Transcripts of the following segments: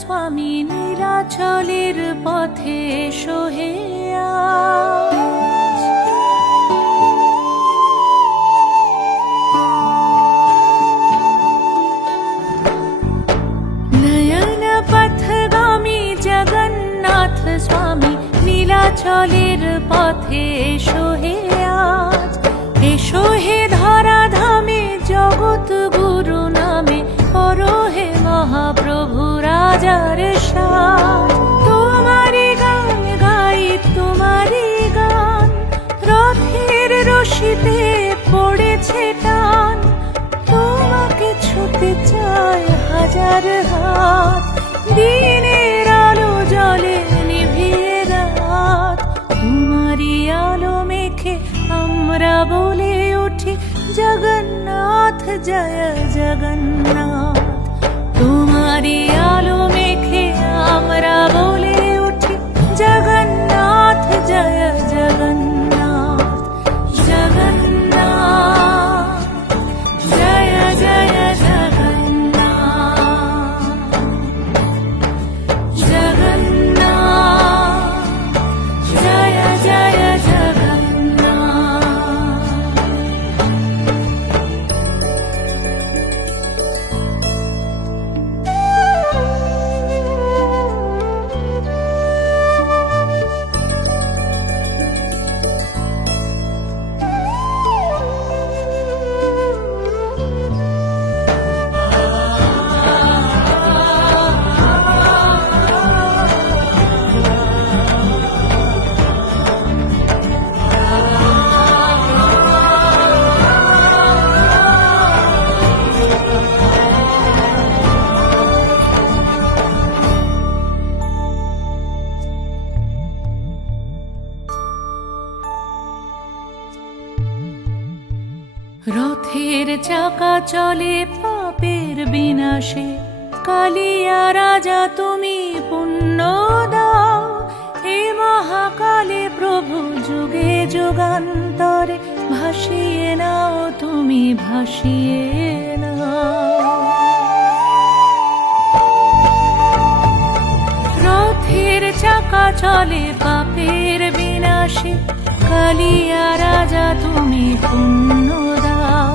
স্বামী নীলাচলের পথে এসো হে আজ। নয়ন পথগামী জগন্নাথ স্বামী নীলাচলের পথে এসো হে আজ। এসো হে ধরাধামে জগৎ গুরু নামে করো হে মহাপ্রভু রাজার সাজ। তোমারি গান গাই তোমারি গান, রথের রশিতে পড়েছে টান। তোমাকে ছুতে চায় হাজার হাত, দিনের আলো জলে নিভিয়ে রাত। তোমারি আলো মেখে আমরা বলে উঠি জগন্নাথ জয় জগন্নাথ। তোমারি আলো মেখে আমরা বলে উঠি জগন্নাথ জয় জগন্নাথ। জগন্নাথ জয় জয় জগন্নাথ। জগন্নাথ জয় জয় জগন্নাথ। রথের চাকা চলে পাপের বিনাশে, কালিয়া রাজা তুমি পুণ্য দাও। হে মহাকালে প্রভু যুগে যুগান্তরে ভাসিয়ে নাও তুমি ভাসিয়ে নাও। রথের চাকা চলে পাপের বিনাশে, কালিয়া রাজা তুমি পুণ্য দাও।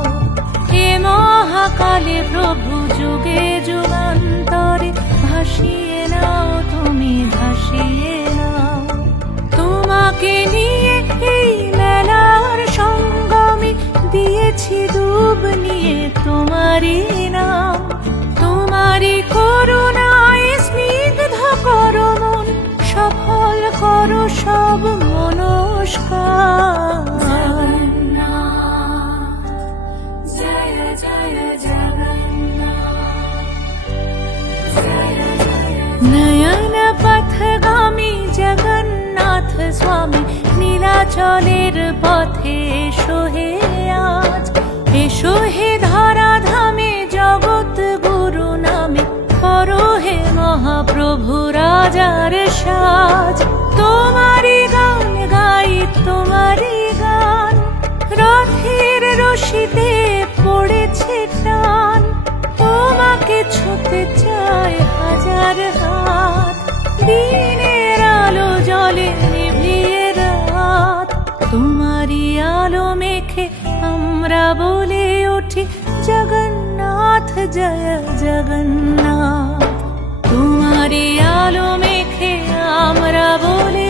হে মহাকালে প্রভু যুগে যুগান্তরে ভাসিয়ে নাও তুমি ভাসিয়ে নাও। তোমাকে নিয়ে এই মেলার সঙ্গমে দিয়েছি ডুব নিয়ে তোমারি নাম। তোমারি করুণায় স্নিগ্ধ করো মন, সফল করো সব মনস্কার। জয় জয় জগন্নাথ। নয়ন পথগামী জগন্নাথ স্বামী নীলাচলের পথে এসো হে আজ। এসো হে ধরাধামে জগৎ গুরু নামে করো হে মহাপ্রভু রাজার সাজ। তোমারি গান গাই তোমারি গান, রথের রশিতে পড়েছে টান। তোমাকে ছুতে চায় হাজার হাত, দিনের আলো জলে নিভিয়ে রাত। তোমারি আলো মেখে আমরা বলে উঠি জগন্নাথ জয় জগন্নাথ। তোমারি আলো মেখে আমরা বলে